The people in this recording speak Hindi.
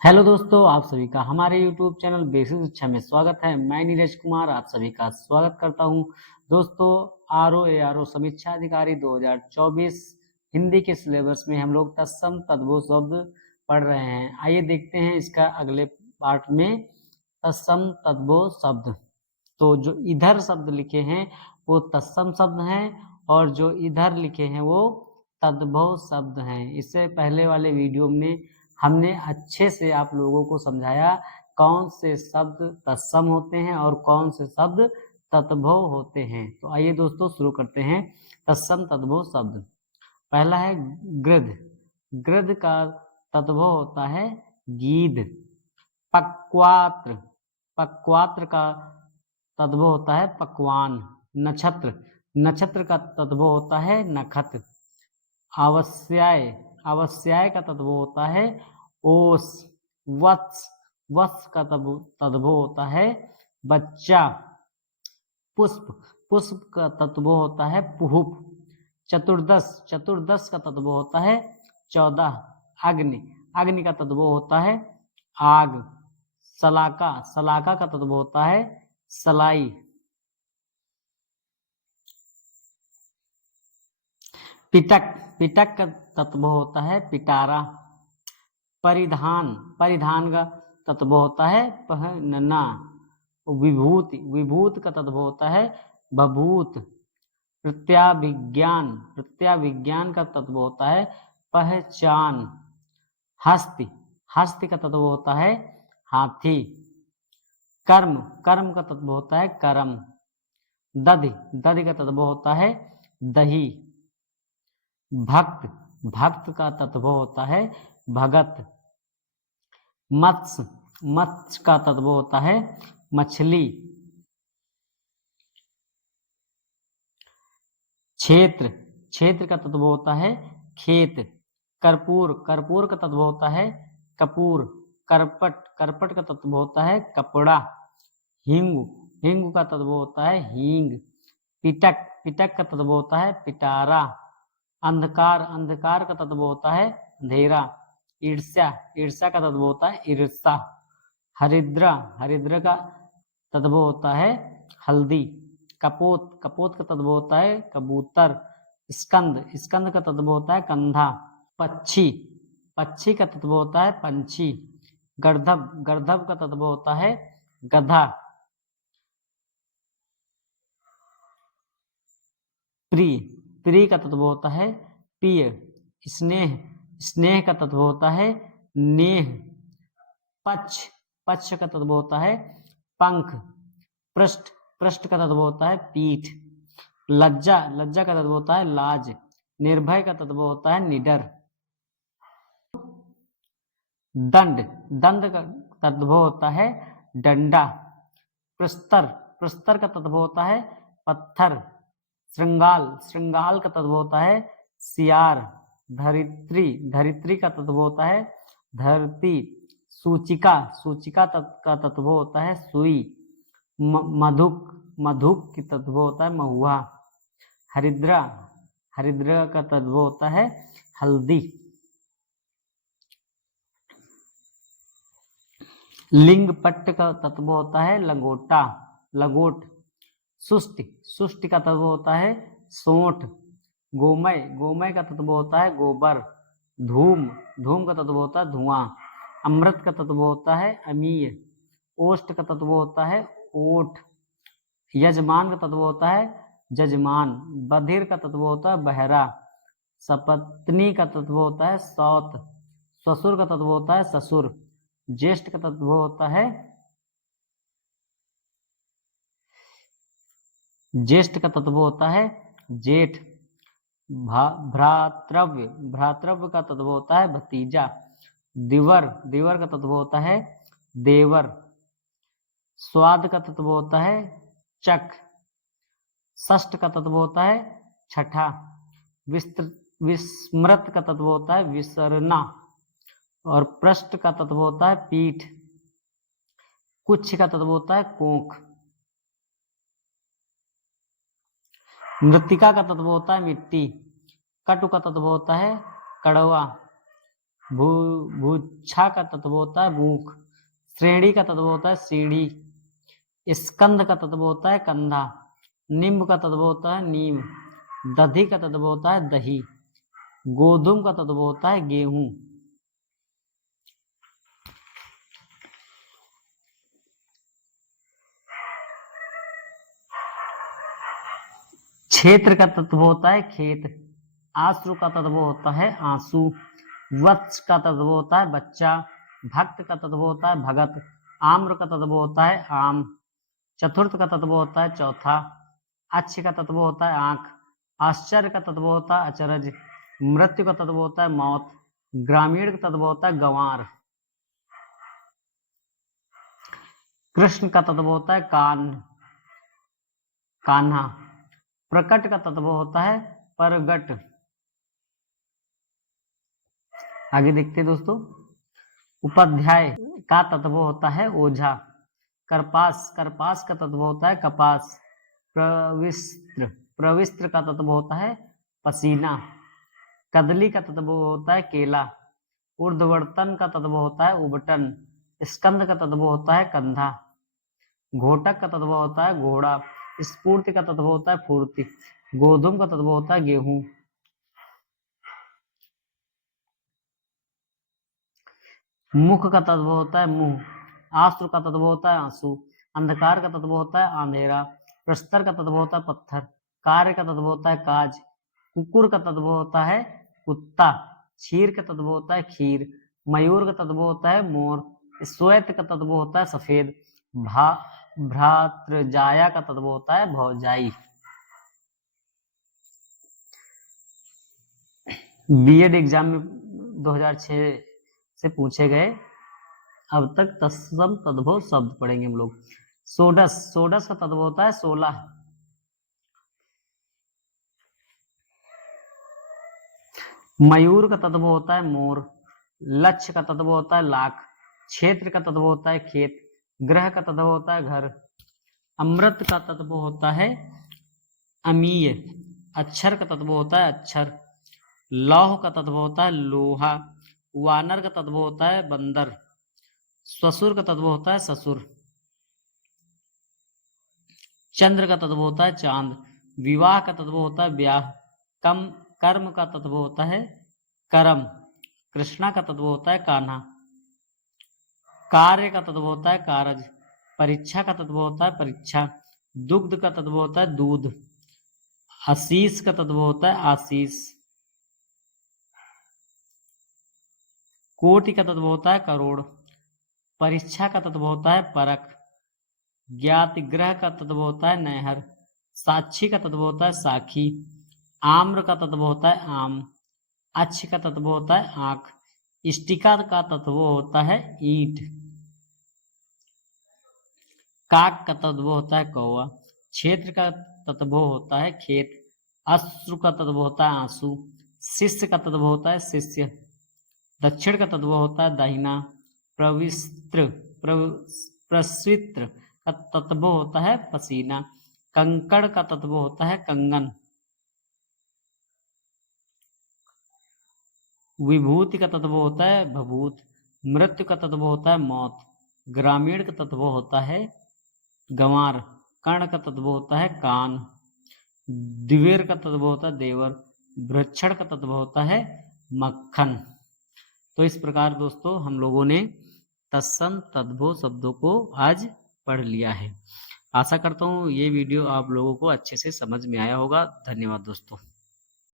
हेलो दोस्तों, आप सभी का हमारे YouTube चैनल बेसिक शिक्षा में स्वागत है। मैं नीरज कुमार आप सभी का स्वागत करता हूं। दोस्तों, आर ओ समीक्षा अधिकारी 2024 हिंदी के सिलेबस में हम लोग तत्सम तद्भव शब्द पढ़ रहे हैं। आइए देखते हैं इसका अगले पार्ट में तत्सम तद्भव शब्द। तो जो इधर शब्द लिखे हैं वो तत्सम शब्द हैं और जो इधर लिखे हैं वो तद्भव शब्द हैं। इससे पहले वाले वीडियो में हमने अच्छे से आप लोगों को समझाया कौन से शब्द तत्सम होते हैं और कौन से शब्द तद्भव होते हैं। तो आइए दोस्तों शुरू करते हैं तत्सम तद्भव शब्द। पहला है गृध। गृध का तद्भव होता है गीध। पक्वात्र। पक्वात्र का तद्भव होता है पकवान। नक्षत्र। नक्षत्र का तद्भव होता है नखत। आवस्याय। आवस्याय का तद्भव होता है ओस। वत्स। वत्स का तद्भव होता है बच्चा। पुष्प। पुष्प का तद्भव होता है पुष्प। चतुर्दश। चतुर्दश का तद्भव होता है 14। अग्नि। अग्नि का तद्भव होता है आग। सलाका। सलाका का तद्भव होता है सलाई। पिटक। पिटक का तत्व होता है पिटारा। परिधान। परिधान का तत्व होता है पहनना। विभूति। विभूत का तत्व होता है बभूत। प्रत्याभिज्ञान। प्रत्याभिज्ञान का तत्व होता है पहचान। हस्ति। हस्ति का तत्व होता है हाथी। कर्म। कर्म का तत्व होता है कर्म। दधि। दधि का तत्व होता है दही। भक्त। भक्त का तत्व होता है भगत। मत्स्य। मत्स्य का तत्व होता है मछली। क्षेत्र। क्षेत्र का तत्व होता है खेत। कर्पूर। कर्पूर का तत्व होता है कपूर। करपट। करपट का तत्व होता है कपड़ा। हिंगु। हिंगु का तत्व होता है हींग। पिटक। पिटक का तत्व होता है पिटारा। अंधकार। अंधकार का तत्व होता है अंधेरा। ईर्ष्या। ईर्ष्या का तत्व होता है ईर्ष्या। हरिद्रा। हरिद्रा का तत्व होता है हल्दी। कपोत। कपोत का तत्व होता है कबूतर। स्कंद। स्कंद का तत्व होता है कंधा। पक्षी। पक्षी का तत्व होता है पंछी। गर्दभ। गर्दभ का तत्व होता है गधा। प्रिय। प्रिय का तत्व होता है प्रिय। स्नेह। स्नेह का तत्व होता है नेह। पक्ष। पक्ष का तत्व होता है पंख। पृष्ठ। पृष्ठ का तत्व होता है पीठ। लज्जा। लज्जा का तत्व होता है लाज। निर्भय का तत्व होता है निडर। दंड। दंड का तत्व होता है डंडा। प्रस्तर। प्रस्तर का तत्व होता है पत्थर। श्रृंगाल। श्रृंगाल का तत्व होता है सियार। धरित्री। धरित्री का तत्व होता है धरती। सूचिका। सूचिका का तत्व होता है सुई। मधुक। मधुक की तत्व होता है महुआ। हरिद्रा। हरिद्रा का तत्व होता है हल्दी। लिंग पट्ट का तत्व होता है लंगोटा। लंगोट। सुष्टि। सुष्टि का तत्व होता है सोंठ। गोमय। गोमय का तत्व होता है गोबर। धूम। धूम का तत्व होता है धुआं। अमृत का तत्व होता है अमीय। ओष्ठ का तत्व होता है ओठ। यजमान का तत्व होता है जजमान। बधिर का तत्व होता है बहरा। सपत्नी का तत्व होता है सौत। ससुर का तत्व होता है ससुर। ज्येष्ठ का तत्व होता है ज्येष्ठ का तत्व होता है जेठ। भ्रातृव्य। भ्रातृव्य का तत्व होता है भतीजा। दिवर। दिवर का तत्व होता है देवर। स्वाद का तत्व होता है चख। षष्ठ का तत्व होता है छठा। विस्मृत का तत्व होता है विसरना। और पृष्ठ का तत्व होता है पीठ। कुच्छ का तत्व होता है कोख। मृत्तिका का तत्व होता है मिट्टी। कटु का तत्व होता है कड़वा। भूच्छा का तत्व होता है भूख। श्रेणी का तत्व होता है सीढ़ी। स्कंध का तत्व होता है कंधा। नींब का तत्व होता है नीम। दधि का तत्व होता है दही। गोधुम का तत्व होता है गेहूं। क्षेत्र का तत्व होता है खेत। आश्रु का तत्व होता है आंसू। वत्स का तत्व होता है बच्चा। भक्त का तत्व होता है भगत। आम्र का तत्व होता है आम। चतुर्थ का तत्व होता है चौथा। अच्छ का तत्व होता है आंख। आश्चर्य का तत्व होता है अचरज। मृत्यु का तत्व होता है मौत। ग्रामीण का तत्व होता है गंवार। कृष्ण का तत्व होता है कान्हा। प्रकट का तत्व होता है परगट। आगे देखते हैं दोस्तों। उपाध्याय का तत्व होता है ओझा। करपास का तत्व होता है कपास। प्रविस्त्र का तत्व होता है पसीना। कदली का तत्व होता है केला। ऊर्ध्ववर्तन का तत्व होता है उबटन। स्कंद का तत्व होता है कंधा। घोटक का तत्व होता है घोड़ा। स्फूर्ति का तत्व होता है फूर्ति। गोधुम का तत्व होता है गेहूं। मुख का तत्व होता है मुंह। आश्रु का तत्व होता है आंसू। अंधकार का तत्व होता है अंधेरा। प्रस्तर का तत्व होता है पत्थर। कार्य का तत्व होता है काज। कुकुर का तत्व होता है कुत्ता। क्षीर का तत्व होता है खीर। मयूर का तत्व होता है मोर। श्वेत का तत्व होता है सफेद। भ्रातृजाया का तत्व होता है भौजाई। बीएड एग्जाम में 2006 से पूछे गए अब तक तत्सम तद्भव शब्द पढ़ेंगे हम लोग। सोडस का तत्व होता है 16। मयूर का तत्व होता है मोर। लक्ष्य का तत्व होता है लाख। क्षेत्र का तत्व होता है खेत। ग्रह का तत्व होता है घर। अमृत का तत्व होता है अमीय। अक्षर का तत्व होता है अक्षर। लौह का तत्व होता है लोहा। वानर का तत्व होता है बंदर। ससुर का तत्व होता है ससुर। चंद्र का तत्व होता है चांद। विवाह का तत्व होता है ब्याह। कर्म का तत्व होता है कर्म। कृष्णा का तत्व होता है कान्हा। कार्य का तत्व होता है कारज। परीक्षा का तत्व होता है परीक्षा। दुग्ध का तत्व होता है दूध। आशीष का तत्व होता है आशीष। कोटि का तत्व होता है करोड़। परीक्षा का तत्व होता है परख। ज्ञाति ग्रह का तत्व होता है नहर। साक्षी का तत्व होता है साखी। आम्र का तत्व होता है आम। अच्छ का तत्व होता है आंख। इष्टिका का तत्व होता है ईंट। काक का तत्व होता है कौवा। क्षेत्र का तत्व होता है खेत। अश्रु का तत्व होता है आंसू। शिष्य का तत्व होता है शिष्य। दक्षिण का तत्व होता है दाहिना। प्रस्वित्र का तत्व होता है पसीना। कंकड़ का तत्व होता है कंगन। विभूति का तत्व होता है भभूत। मृत्यु का तत्व होता है मौत। ग्रामीण का तत्व होता है गंवार। कर्ण का तत्व होता है कान। दिवेर का तत्व होता है देवर। भ्रक्षण का तत्व होता है मक्खन। तो इस प्रकार दोस्तों हम लोगों ने तत्सम तद्भव शब्दों को आज पढ़ लिया है। आशा करता हूँ ये वीडियो आप लोगों को अच्छे से समझ में आया होगा। धन्यवाद दोस्तों।